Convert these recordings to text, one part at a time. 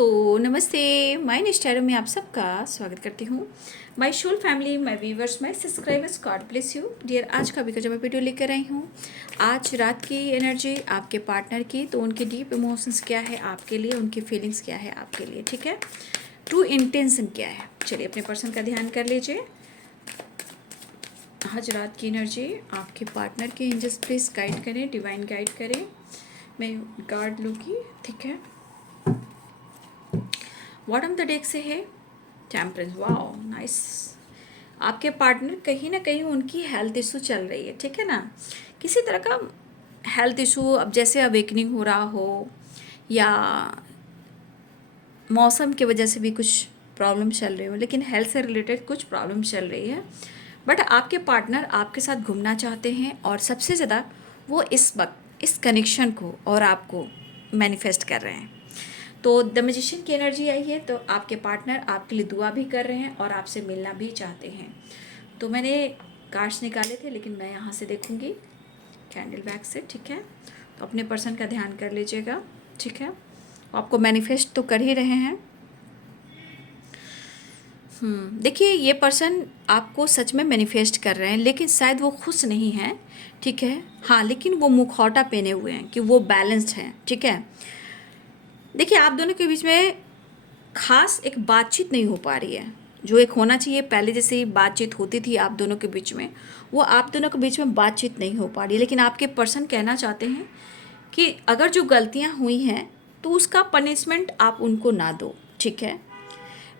दोस्तों नमस्ते। My Instagram में आप सबका स्वागत करती हूँ। My soul family, my viewers, my subscribers, God bless you dear. आज का भी जो मैं वीडियो लेकर आई हूँ, आज रात की एनर्जी आपके पार्टनर की, तो उनके डीप इमोशंस क्या है आपके लिए, उनकी फीलिंग्स क्या है आपके लिए, ठीक है, ट्रू इंटेंशन क्या है। चलिए अपने पर्सन का ध्यान कर लीजिए। आज रात की एनर्जी आपके पार्टनर के एंजल्स प्लीज गाइड करें, डिवाइन गाइड करें। मैं गार्ड लूँगी, ठीक है। बॉटम द डेक से है टेम्परेंस। Wow nice. आपके पार्टनर कहीं ना कहीं उनकी हेल्थ इशू चल रही है, ठीक है ना, किसी तरह का हेल्थ इशू। अब जैसे अवेकनिंग हो रहा हो या मौसम की वजह से भी कुछ प्रॉब्लम चल रही हो, लेकिन हेल्थ से रिलेटेड कुछ प्रॉब्लम चल रही है। बट आपके पार्टनर आपके साथ घूमना चाहते हैं और सबसे ज़्यादा वो इस वक्त इस कनेक्शन को और आपको मैनिफेस्ट कर रहे हैं। तो द मैजिशियन की एनर्जी आई है, तो आपके पार्टनर आपके लिए दुआ भी कर रहे हैं और आपसे मिलना भी चाहते हैं। तो मैंने कार्ड्स निकाले थे, लेकिन मैं यहाँ से देखूँगी कैंडल बैग से, ठीक है। तो अपने पर्सन का ध्यान कर लीजिएगा, ठीक है। आपको मैनिफेस्ट तो कर ही रहे हैं। देखिए ये पर्सन आपको सच में मैनिफेस्ट कर रहे हैं, लेकिन शायद वो खुश नहीं हैं, ठीक है। हाँ, लेकिन वो मुखौटा पहने हुए हैं कि वो बैलेंस्ड हैं, ठीक है। देखिए आप दोनों के बीच में खास एक बातचीत नहीं हो पा रही है, जो एक होना चाहिए पहले जैसे बातचीत होती थी आप दोनों के बीच में, वो आप दोनों के बीच में बातचीत नहीं हो पा रही है। लेकिन आपके पर्सन कहना चाहते हैं कि अगर जो गलतियां हुई हैं तो उसका पनिशमेंट आप उनको ना दो, ठीक है।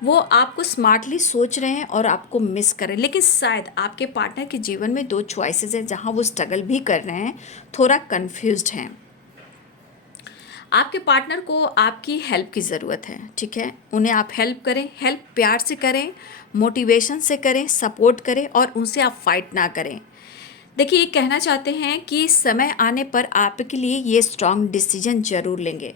वो आपको स्मार्टली सोच रहे हैं और आपको मिस कर रहे हैं, लेकिन शायद आपके पार्टनर के जीवन में दो चॉइसेस हैं जहां वो स्ट्रगल भी कर रहे हैं, थोड़ा कंफ्यूज्ड हैं। आपके पार्टनर को आपकी हेल्प की ज़रूरत है, ठीक है। उन्हें आप हेल्प करें, हेल्प प्यार से करें, मोटिवेशन से करें, सपोर्ट करें और उनसे आप फाइट ना करें। देखिए ये कहना चाहते हैं कि समय आने पर आपके लिए ये स्ट्रॉन्ग डिसीजन ज़रूर लेंगे,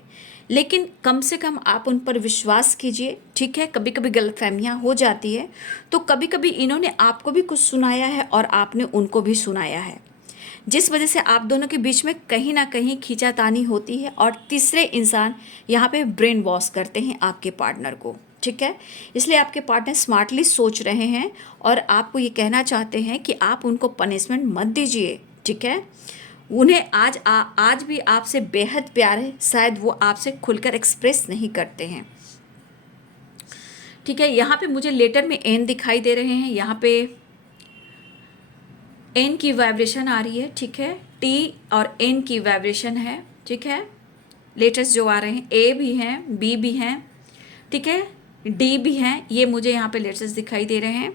लेकिन कम से कम आप उन पर विश्वास कीजिए, ठीक है। कभी कभी गलतफहमियां हो जाती है, तो कभी कभी इन्होंने आपको भी कुछ सुनाया है और आपने उनको भी सुनाया है, जिस वजह से आप दोनों के बीच में कहीं ना कहीं खींचातानी होती है और तीसरे इंसान यहाँ पे ब्रेन वॉश करते हैं आपके पार्टनर को, ठीक है। इसलिए आपके पार्टनर स्मार्टली सोच रहे हैं और आपको ये कहना चाहते हैं कि आप उनको पनिशमेंट मत दीजिए, ठीक है। उन्हें आज भी आपसे बेहद प्यार है, शायद वो आपसे खुलकर एक्सप्रेस नहीं करते हैं, ठीक है। यहाँ पे मुझे लेटर में एन दिखाई दे रहे हैं, यहाँ पे एन की वाइब्रेशन आ रही है, ठीक है। टी और एन की वाइब्रेशन है, ठीक है। लेटर्स जो आ रहे हैं ए भी हैं, बी भी हैं, ठीक है, डी भी हैं, ये मुझे यहाँ पे लेटर्स दिखाई दे रहे हैं।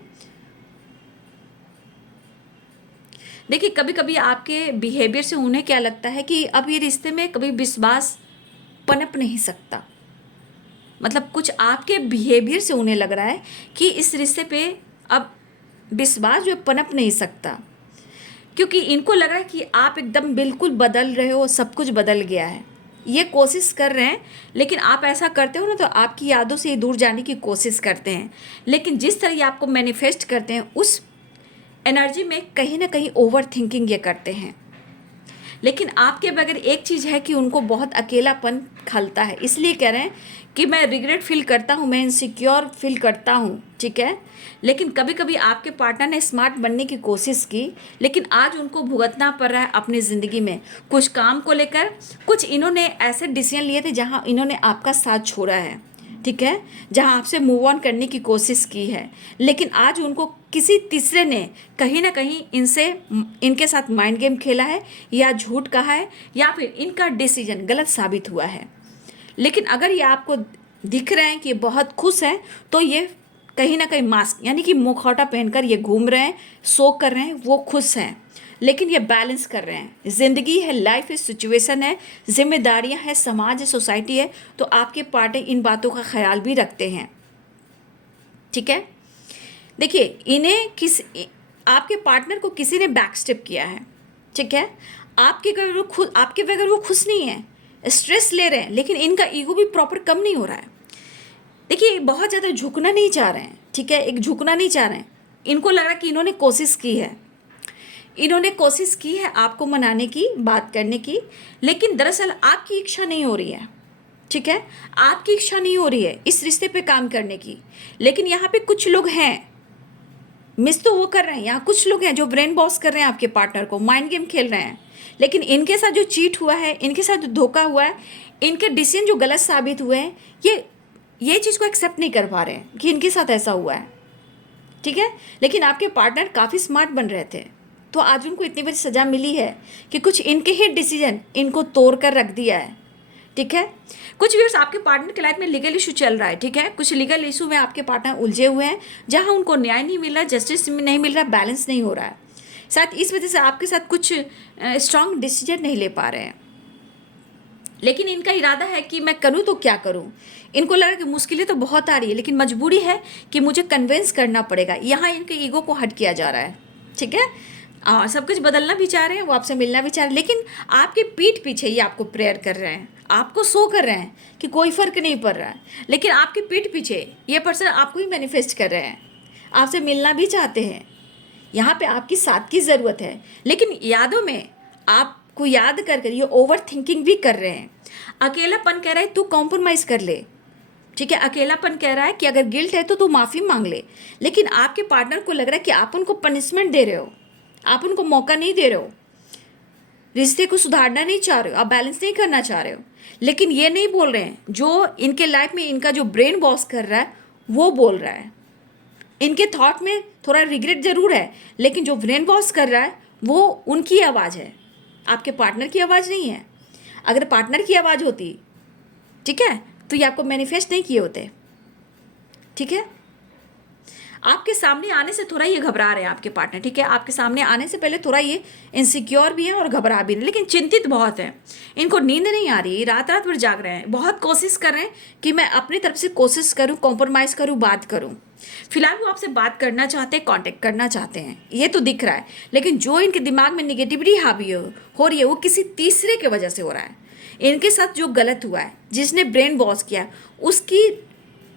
देखिए कभी कभी आपके बिहेवियर से उन्हें क्या लगता है कि अब ये रिश्ते में कभी विश्वास पनप नहीं सकता। मतलब कुछ आपके बिहेवियर से उन्हें लग रहा है कि इस रिश्ते पे अब विश्वास जो पनप नहीं सकता, क्योंकि इनको लग रहा है कि आप एकदम बिल्कुल बदल रहे हो, सब कुछ बदल गया है। ये कोशिश कर रहे हैं, लेकिन आप ऐसा करते हो ना तो आपकी यादों से दूर जाने की कोशिश करते हैं, लेकिन जिस तरह ये आपको मैनिफेस्ट करते हैं उस एनर्जी में कहीं ना कहीं ओवर थिंकिंग ये करते हैं। लेकिन आपके बगैर एक चीज़ है कि उनको बहुत अकेलापन खलता है, इसलिए कह रहे हैं कि मैं रिग्रेट फील करता हूँ, मैं इनसिक्योर फील करता हूँ, ठीक है। लेकिन कभी कभी आपके पार्टनर ने स्मार्ट बनने की कोशिश की, लेकिन आज उनको भुगतना पड़ रहा है अपनी ज़िंदगी में कुछ काम को लेकर। कुछ इन्होंने ऐसे डिसीजन लिए थे जहाँ इन्होंने आपका साथ छोड़ा है, ठीक है, जहाँ आपसे मूव ऑन करने की कोशिश की है, लेकिन आज उनको किसी तीसरे ने कहीं ना कहीं इनके साथ माइंड गेम खेला है या झूठ कहा है या फिर इनका डिसीजन गलत साबित हुआ है। लेकिन अगर ये आपको दिख रहे हैं कि बहुत खुश हैं, तो ये कहीं ना कहीं मास्क यानी कि मुखौटा पहनकर ये घूम रहे हैं, शो कर रहे हैं, वो खुश हैं, लेकिन ये बैलेंस कर रहे हैं। ज़िंदगी है, लाइफ है, सिचुएशन है, जिम्मेदारियां हैं, समाज है, सोसाइटी है, तो आपके पार्टनर इन बातों का ख्याल भी रखते हैं, ठीक है। देखिए आपके पार्टनर को किसी ने बैक स्टेप किया है, ठीक है। आपके बगैर वो खुश नहीं है, स्ट्रेस ले रहे हैं, लेकिन इनका ईगो भी प्रॉपर कम नहीं हो रहा है। देखिए बहुत ज़्यादा झुकना नहीं चाह रहे हैं, ठीक है, एक झुकना नहीं चाह रहे हैं। इनको लग रहा है कि इन्होंने कोशिश की है आपको मनाने की, बात करने की, लेकिन दरअसल आपकी इच्छा नहीं हो रही है, ठीक है, आपकी इच्छा नहीं हो रही है इस रिश्ते पे काम करने की, लेकिन यहाँ पे कुछ लोग हैं, मिस तो वो कर रहे हैं, यहाँ कुछ लोग हैं जो ब्रेन वॉश कर रहे हैं आपके पार्टनर को, माइंड गेम खेल रहे हैं। लेकिन इनके साथ जो चीट हुआ है, इनके साथ जो धोखा हुआ है, इनके डिसीजन जो गलत साबित हुए हैं, ये चीज़ को एक्सेप्ट नहीं कर पा रहे हैं कि इनके साथ ऐसा हुआ है। ठीक है, लेकिन आपके पार्टनर काफ़ी स्मार्ट बन रहे थे, तो आज उनको इतनी बड़ी सज़ा मिली है कि कुछ इनके ही डिसीजन इनको तोड़ कर रख दिया है। ठीक है, कुछ व्यूअर्स आपके पार्टनर के लाइफ में लीगल इशू चल रहा है। ठीक है, कुछ लीगल इशू में आपके पार्टनर उलझे हुए हैं, जहां उनको न्याय नहीं मिल रहा, जस्टिस नहीं मिल रहा, बैलेंस नहीं हो रहा है। शायद इस वजह से आपके साथ कुछ स्ट्रांग डिसीजन नहीं ले पा रहे हैं। लेकिन इनका इरादा है कि मैं करूं तो क्या करूं। इनको लग रहा है कि मुश्किलें तो बहुत आ रही है, लेकिन मजबूरी है कि मुझे कन्विंस करना पड़ेगा। यहाँ इनके ईगो को हट किया जा रहा है। ठीक है, और सब कुछ बदलना भी चाह रहे हैं, वो आपसे मिलना भी चाह रहे हैं, लेकिन आपके पीठ पीछे ये आपको प्रेयर कर रहे हैं, आपको शो कर रहे हैं कि कोई फ़र्क नहीं पड़ रहा है, लेकिन आपके पीठ पीछे ये पर्सन आपको ही मैनिफेस्ट कर रहे हैं, आपसे मिलना भी चाहते हैं। यहाँ पे आपकी साथ की ज़रूरत है, लेकिन यादों में आपको याद कर कर ये ओवर थिंकिंग भी कर रहे हैं। अकेलापन कह रहा है तू कॉम्प्रोमाइज़ कर ले। ठीक है, अकेलापन कह रहा है कि अगर गिल्ट है तो तू माफ़ी मांग ले, लेकिन आपके पार्टनर को लग रहा है कि आप उनको पनिशमेंट दे रहे हो, आप उनको मौका नहीं दे रहे हो, रिश्ते को सुधारना नहीं चाह रहे हो, आप बैलेंस नहीं करना चाह रहे हो। लेकिन ये नहीं बोल रहे हैं, जो इनके लाइफ में इनका जो ब्रेन वॉश कर रहा है वो बोल रहा है। इनके थॉट में थोड़ा रिग्रेट ज़रूर है, लेकिन जो ब्रेन वॉश कर रहा है वो उनकी आवाज़ है, आपके पार्टनर की आवाज़ नहीं है। अगर पार्टनर की आवाज़ होती, ठीक है, तो ये आपको मैनिफेस्ट नहीं किए होते। ठीक है, आपके सामने आने से थोड़ा ये घबरा रहे हैं आपके पार्टनर। ठीक है, आपके सामने आने से पहले थोड़ा ये इनसिक्योर भी हैं और घबरा भी रहे हैं, लेकिन चिंतित बहुत हैं। इनको नींद नहीं आ रही, रात रात भर जाग रहे हैं, बहुत कोशिश कर रहे हैं कि मैं अपनी तरफ से कोशिश करूं, कॉम्प्रोमाइज़ करूं, बात करूं। फिलहाल वो आपसे बात करना चाहते हैं, कांटेक्ट करना चाहते हैं, ये तो दिख रहा है, लेकिन जो इनके दिमाग में निगेटिविटी हावी हो रही है वो किसी तीसरे के वजह से हो रहा है। इनके साथ जो गलत हुआ है, जिसने ब्रेन वॉश किया, उसकी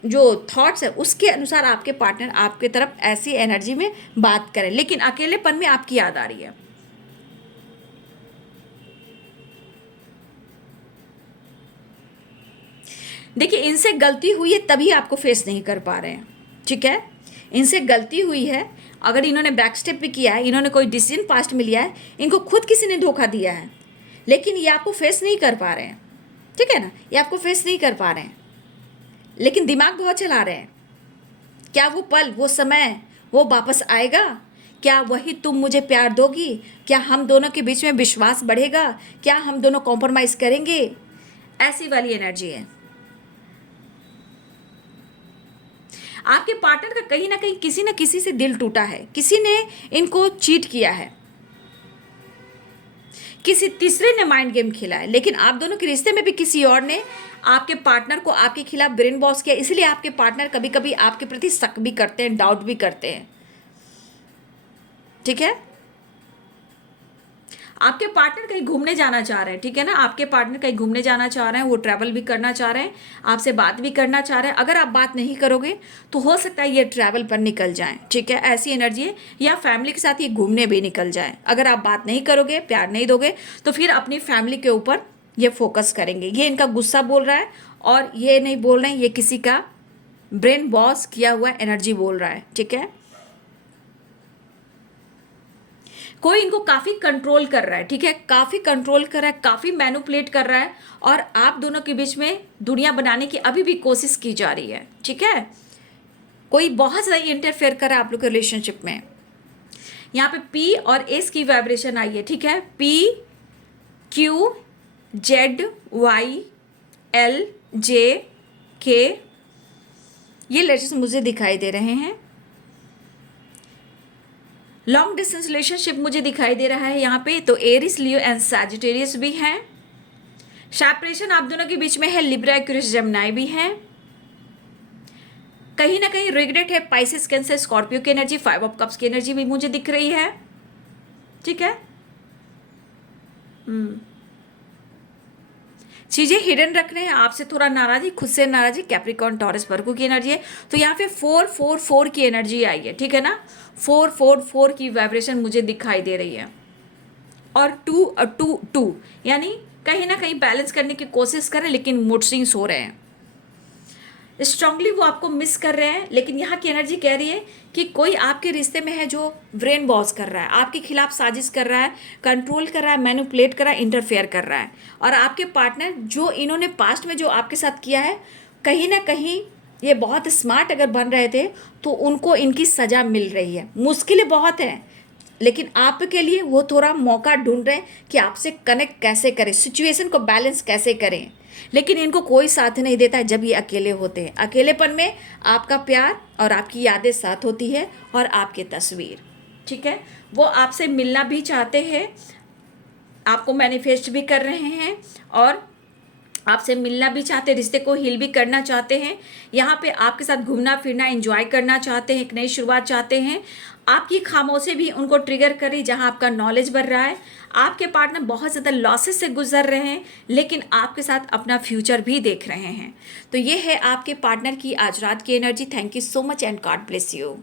जो थॉट्स है उसके अनुसार आपके पार्टनर आपके तरफ ऐसी एनर्जी में बात करें, लेकिन अकेलेपन में आपकी याद आ रही है। देखिए, इनसे गलती हुई है तभी आपको फेस नहीं कर पा रहे हैं। ठीक है, इनसे गलती हुई है, अगर इन्होंने बैक स्टेप भी किया है, इन्होंने कोई डिसीजन पास्ट में लिया है, इनको खुद किसी ने धोखा दिया है, लेकिन ये आपको फेस नहीं कर पा रहे हैं। ठीक है ना, ये आपको फेस नहीं कर पा रहे हैं, लेकिन दिमाग बहुत चला रहे हैं। क्या वो पल, वो समय, वो वापस आएगा? क्या वही तुम मुझे प्यार दोगी? क्या हम दोनों के बीच में विश्वास बढ़ेगा? क्या हम दोनों कॉम्प्रोमाइज़ करेंगे? ऐसी वाली एनर्जी है। आपके पार्टनर का कहीं ना कहीं किसी न किसी से दिल टूटा है, किसी ने इनको चीट किया है, किसी तीसरे ने माइंड गेम खेला है, लेकिन आप दोनों के रिश्ते में भी किसी और ने आपके पार्टनर को आपके खिलाफ ब्रेन वॉश किया। इसलिए आपके पार्टनर कभी कभी आपके प्रति शक भी करते हैं, डाउट भी करते हैं। ठीक है, आपके पार्टनर कहीं घूमने जाना चाह रहे हैं। ठीक है ना, आपके पार्टनर कहीं घूमने जाना चाह रहे हैं, वो ट्रैवल भी करना चाह रहे हैं, आपसे बात भी करना चाह रहे हैं। अगर आप बात नहीं करोगे तो हो सकता है ये ट्रैवल पर निकल जाएं। ठीक है, ऐसी एनर्जी है, या फैमिली के साथ ये घूमने भी निकल जाएं। अगर आप बात नहीं करोगे, प्यार नहीं दोगे, तो फिर अपनी फैमिली के ऊपर ये फोकस करेंगे। ये इनका गुस्सा बोल रहा है, और ये नहीं बोल रहे हैं, ये किसी का ब्रेन वॉश किया हुआ एनर्जी बोल रहा है। ठीक है, कोई इनको काफ़ी कंट्रोल कर रहा है। ठीक है, काफ़ी कंट्रोल कर रहा है, काफ़ी मैनिपुलेट कर रहा है, और आप दोनों के बीच में दुनिया बनाने की अभी भी कोशिश की जा रही है। ठीक है, कोई बहुत ज़्यादा इंटरफेयर कर रहा है आप लोग के रिलेशनशिप में। यहाँ पे पी और एस की वाइब्रेशन आई है। ठीक है, P Q Z Y L J K, ये लेटर्स मुझे दिखाई दे रहे हैं। लॉन्ग डिस्टेंस रिलेशनशिप मुझे दिखाई दे रहा है यहाँ पे, तो एरिस, लियो एंड सैजिटेरियस भी हैं। सेपरेशन आप दोनों के बीच में है, लिब्रा, एक्वेरियस, जेमिनी भी हैं। कहीं ना कहीं रिग्रेट है, पाइसेस, कैंसर, स्कॉर्पियो की एनर्जी, 5 ऑफ कप्स की एनर्जी भी मुझे दिख रही है। ठीक है, चीज़ें हिडन रख रहे हैं, आपसे थोड़ा नाराज़ी, खुद से नाराज़ी, कैप्रिकॉर्न, टॉरस, वर्गो की एनर्जी है। तो यहाँ पे 444 की एनर्जी आई है। ठीक है ना, 444 की वाइब्रेशन मुझे दिखाई दे रही है, और 2 2 2 यानी कहीं ना कहीं बैलेंस करने की कोशिश कर रहे हैं, लेकिन मूड स्विंग्स हो रहे हैं, स्ट्रांगली वो आपको मिस कर रहे हैं। लेकिन यहाँ की एनर्जी कह रही है कि कोई आपके रिश्ते में है जो ब्रेन वॉश कर रहा है, आपके खिलाफ साजिश कर रहा है, कंट्रोल कर रहा है, मैनिपुलेट कर रहा है, इंटरफेयर कर रहा है। और आपके पार्टनर जो इन्होंने पास्ट में जो आपके साथ किया है, कहीं ना कहीं ये बहुत स्मार्ट अगर बन रहे थे तो उनको इनकी सज़ा मिल रही है। मुश्किलें बहुत हैं, लेकिन आपके लिए वो थोड़ा मौका ढूंढ रहे हैं कि आपसे कनेक्ट कैसे करें, सिचुएशन को बैलेंस कैसे करें। लेकिन इनको कोई साथ नहीं देता है जब ये अकेले होते हैं। अकेलेपन में आपका प्यार और आपकी यादें साथ होती है और आपकी तस्वीर, ठीक है। वो आपसे मिलना भी चाहते हैं, आपको मैनिफेस्ट भी कर रहे हैं और आपसे मिलना भी चाहते हैं, रिश्ते को हील भी करना चाहते हैं। यहाँ पे आपके साथ घूमना फिरना एंजॉय करना चाहते हैं, एक नई शुरुआत चाहते हैं। आपकी खामोशी भी उनको ट्रिगर करी जहाँ आपका नॉलेज बढ़ रहा है। आपके पार्टनर बहुत ज़्यादा लॉसेस से गुजर रहे हैं, लेकिन आपके साथ अपना फ्यूचर भी देख रहे हैं। तो ये है आपके पार्टनर की आज रात की energy. Thank you so much and God bless you.